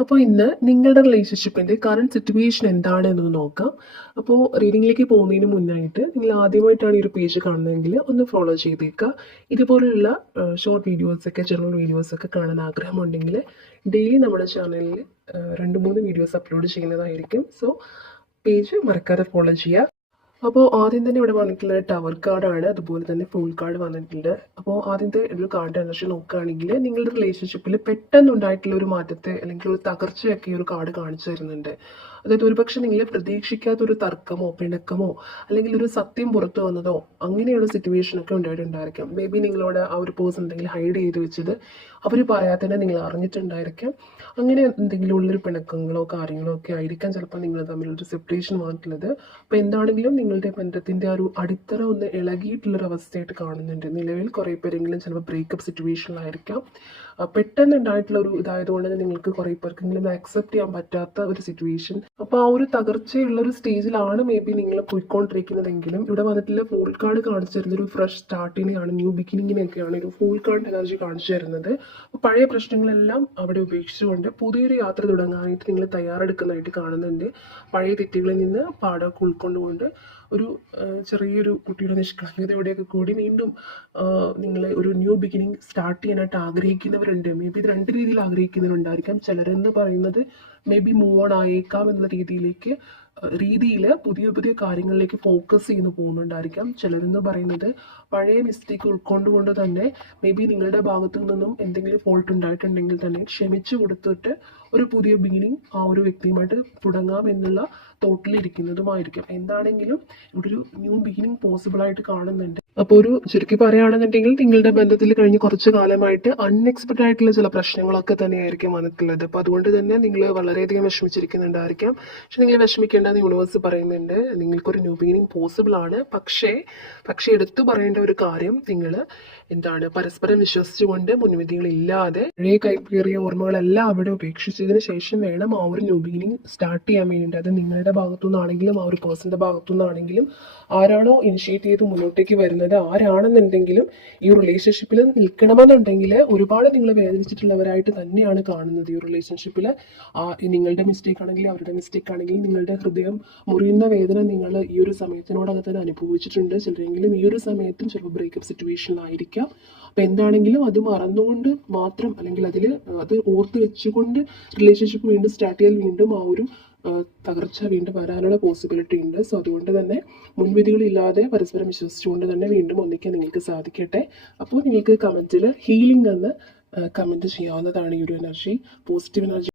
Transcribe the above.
അപ്പോൾ ഇന്ന് നിങ്ങളുടെ റിലേഷൻഷിപ്പിൻ്റെ കറണ്ട് സിറ്റുവേഷൻ എന്താണ് എന്ന് നോക്കാം. അപ്പോൾ റീഡിങ്ങിലേക്ക് പോകുന്നതിന് മുന്നായിട്ട് നിങ്ങൾ ആദ്യമായിട്ടാണ് ഈ ഒരു പേജ് കാണുന്നതെങ്കിൽ ഒന്ന് ഫോളോ ചെയ്തേക്കുക. ഇതുപോലുള്ള ഷോർട്ട് വീഡിയോസൊക്കെ ജനറൽ വീഡിയോസൊക്കെ കാണാൻ ആഗ്രഹമുണ്ടെങ്കിൽ ഡെയിലി നമ്മുടെ ചാനലിൽ 2-3 വീഡിയോസ് അപ്ലോഡ് ചെയ്യുന്നതായിരിക്കും. സോ പേജ് മറക്കാതെ ഫോളോ ചെയ്യുക. അപ്പോൾ ആദ്യം തന്നെ ഇവിടെ വന്നിട്ടുള്ളത് ടവർ കാർഡാണ്, അതുപോലെ തന്നെ ഫുൾ കാർഡ് വന്നിട്ടുണ്ട്. അപ്പോൾ ആദ്യത്തെ ഒരു കാർഡ് എനർജി നോക്കുകയാണെങ്കിൽ നിങ്ങളുടെ റിലേഷൻഷിപ്പിൽ പെട്ടെന്നുണ്ടായിട്ടുള്ള ഒരു മാറ്റത്തെ അല്ലെങ്കിൽ ഒരു തകർച്ചയൊക്കെ ഈ ഒരു കാർഡ് കാണിച്ചു തരുന്നുണ്ട്. അതായത് ഒരുപക്ഷെ നിങ്ങൾ പ്രതീക്ഷിക്കാത്ത ഒരു തർക്കമോ പിണക്കമോ അല്ലെങ്കിൽ ഒരു സത്യം പുറത്തു വന്നതോ അങ്ങനെയുള്ള സിറ്റുവേഷനൊക്കെ ഉണ്ടായിട്ടുണ്ടായിരിക്കാം. മേ ബി നിങ്ങളോട് ആ ഒരു പേഴ്സൺ എന്തെങ്കിലും ഹൈഡ് ചെയ്ത് വെച്ചത് അവർ പറയാതെ തന്നെ നിങ്ങൾ അറിഞ്ഞിട്ടുണ്ടായിരിക്കാം. അങ്ങനെ എന്തെങ്കിലും ഉള്ളൊരു പിണക്കങ്ങളോ കാര്യങ്ങളോ ഒക്കെ ആയിരിക്കാം ചിലപ്പോൾ നിങ്ങൾ തമ്മിലൊരു സെപ്പറേഷൻ വന്നിട്ടുള്ളത്. അപ്പോൾ എന്താണെങ്കിലും നിങ്ങളുടെ ബന്ധത്തിൻ്റെ ആ ഒരു അടിത്തറ ഒന്ന് ഇളകിയിട്ടുള്ളൊരു അവസ്ഥയായിട്ട് കാണുന്നുണ്ട്. നിലവിൽ കുറേ പേരെങ്കിലും ചിലപ്പോൾ ബ്രേക്കപ്പ് സിറ്റുവേഷനിലായിരിക്കാം. പെട്ടെന്ന് ഉണ്ടായിട്ടുള്ള ഒരു ഇതായതുകൊണ്ട് തന്നെ നിങ്ങൾക്ക് കുറേ പേർക്കെങ്കിലും ആക്സെപ്റ്റ് ചെയ്യാൻ പറ്റാത്ത ഒരു സിറ്റുവേഷൻ. അപ്പോൾ ആ ഒരു തകർച്ചയുള്ള ഒരു സ്റ്റേജിലാണ് മേ ബി നിങ്ങൾ പോയിക്കൊണ്ടിരിക്കുന്നതെങ്കിലും ഇവിടെ വന്നിട്ടുള്ള ഫുൾ കാർഡ് കാണിച്ചു തരുന്നത് ഒരു ഫ്രഷ് സ്റ്റാർട്ടിനെയാണ്, ന്യൂ ബിഗിനിങ്ങിനൊക്കെയാണ് ഒരു ഫുൾ കാർഡ് എനർജി കാണിച്ചു തരുന്നത്. അപ്പോൾ പഴയ പ്രശ്നങ്ങളെല്ലാം അവിടെ ഉപേക്ഷിച്ചുകൊണ്ട് പുതിയൊരു യാത്ര തുടങ്ങാനായിട്ട് നിങ്ങൾ തയ്യാറെടുക്കുന്നതായിട്ട് കാണുന്നുണ്ട്. പഴയ തെറ്റുകളിൽ നിന്ന് പാഠമൊക്കെ ഉൾക്കൊണ്ടുകൊണ്ട് ഒരു ചെറിയൊരു കുട്ടിയുടെ നിഷ്കളങ്കതയോടെയൊക്കെ കൂടി വീണ്ടും നിങ്ങൾ ഒരു ന്യൂ ബിഗിനിങ് സ്റ്റാർട്ട് ചെയ്യാനായിട്ട് ആഗ്രഹിക്കുന്നവരുണ്ട്. മേ ബി ഇത് 2 രീതിയിൽ ആഗ്രഹിക്കുന്നവരുണ്ടായിരിക്കാം. ചിലരെന്ന് പറയുന്നത് മേ ബി മൂവ് ഓൺ ആയേക്കാം എന്നുള്ള രീതിയിൽ പുതിയ പുതിയ കാര്യങ്ങളിലേക്ക് ഫോക്കസ് ചെയ്യുന്നു പോകുന്നുണ്ടായിരിക്കാം. ചിലരെന്ന് പറയുന്നത് പഴയ മിസ്റ്റേക്ക് ഉൾക്കൊണ്ടുകൊണ്ട് തന്നെ മേ ബി നിങ്ങളുടെ ഭാഗത്തു നിന്നും എന്തെങ്കിലും ഫോൾട്ട് ഉണ്ടായിട്ടുണ്ടെങ്കിൽ തന്നെ ക്ഷമിച്ചു കൊടുത്തിട്ട് ഒരു പുതിയ ബിഗിനിങ് ആ ഒരു വ്യക്തിയുമായിട്ട് തുടങ്ങാം എന്നുള്ള തോട്ടിലിരിക്കുന്നതുമായിരിക്കും. എന്താണെങ്കിലും ഇവിടെ ഒരു ന്യൂ ബിഗിനിങ് പോസിബിളായിട്ട് കാണുന്നുണ്ട്. അപ്പോൾ ഒരു ചുരുക്കി പറയുകയാണെന്നുണ്ടെങ്കിൽ നിങ്ങളുടെ ബന്ധത്തിൽ കഴിഞ്ഞ് കുറച്ച് കാലമായിട്ട് അൺഎക്സ്പെക്റ്റഡ് ആയിട്ടുള്ള ചില പ്രശ്നങ്ങളൊക്കെ തന്നെയായിരിക്കും വന്നിട്ടുള്ളത്. അപ്പോൾ അതുകൊണ്ട് തന്നെ നിങ്ങൾ വളരെയധികം വിഷമിച്ചിരിക്കുന്നുണ്ടായിരിക്കാം. പക്ഷെ നിങ്ങൾ വിഷമിക്കേണ്ടെന്ന് യൂണിവേഴ്സ് പറയുന്നുണ്ട്. നിങ്ങൾക്കൊരു ന്യൂ ബിഗിനിങ് പോസിബിൾ ആണ്. പക്ഷേ എടുത്തു പറയേണ്ട ഒരു കാര്യം, നിങ്ങൾ പരസ്പരം വിശ്വസിച്ചുകൊണ്ട് മുൻവിധികളില്ലാതെ പഴയ കൈപ്പേറിയ ഓർമ്മകളെല്ലാം അവിടെ ഉപേക്ഷിച്ചതിന് ശേഷം വേണം ആ ഒരു ന്യൂ ബിഗിനിങ് സ്റ്റാർട്ട് ചെയ്യാൻ വേണ്ടിയിട്ട്. അത് നിങ്ങളുടെ ഭാഗത്തുനിന്നാണെങ്കിലും ആ ഒരു പേഴ്സൻ്റെ ഭാഗത്തുനിന്നാണെങ്കിലും ആരാണോ ഇനിഷ്യേറ്റ് ചെയ്ത് മുന്നോട്ടേക്ക് വരുന്നത്, ആരാണെന്നുണ്ടെങ്കിലും ഈ റിലേഷൻഷിപ്പിൽ നിൽക്കണമെന്നുണ്ടെങ്കിൽ ഒരുപാട് നിങ്ങൾ വേദനിച്ചിട്ടുള്ളവരായിട്ട് തന്നെയാണ് കാണുന്നത്. ഈ റിലേഷൻഷിപ്പിൽ നിങ്ങളുടെ മിസ്റ്റേക്ക് ആണെങ്കിലും അവരുടെ മിസ്റ്റേക്ക് ആണെങ്കിലും നിങ്ങളുടെ ഹൃദയം മുറിയുന്ന വേദന നിങ്ങൾ ഈ ഒരു സമയത്തിനോടകം തന്നെ അനുഭവിച്ചിട്ടുണ്ട്. ചിലരെങ്കിലും ഈ ഒരു സമയത്തും ചിലപ്പോൾ ബ്രേക്കപ്പ് സിറ്റുവേഷനിലായിരിക്കാം. അപ്പം എന്താണെങ്കിലും അത് മറന്നുകൊണ്ട് മാത്രം അല്ലെങ്കിൽ അത് ഓർത്ത് വെച്ചുകൊണ്ട് റിലേഷൻഷിപ്പ് വീണ്ടും സ്റ്റാർട്ട് ചെയ്താൽ വീണ്ടും ആ ഒരു തകർച്ച വീണ്ടും വരാനുള്ള പോസിബിലിറ്റി ഉണ്ട്. സോ അതുകൊണ്ട് തന്നെ മുൻവിധികളില്ലാതെ പരസ്പരം വിശ്വസിച്ചുകൊണ്ട് തന്നെ വീണ്ടും ഒന്നിക്കാൻ നിങ്ങൾക്ക് സാധിക്കട്ടെ. അപ്പോൾ നിങ്ങൾക്ക് കമൻറ്റിൽ ഹീലിംഗ് എന്ന് കമൻറ്റ് ചെയ്യാവുന്നതാണ്. ഈ ഒരു എനർജി, പോസിറ്റീവ് എനർജി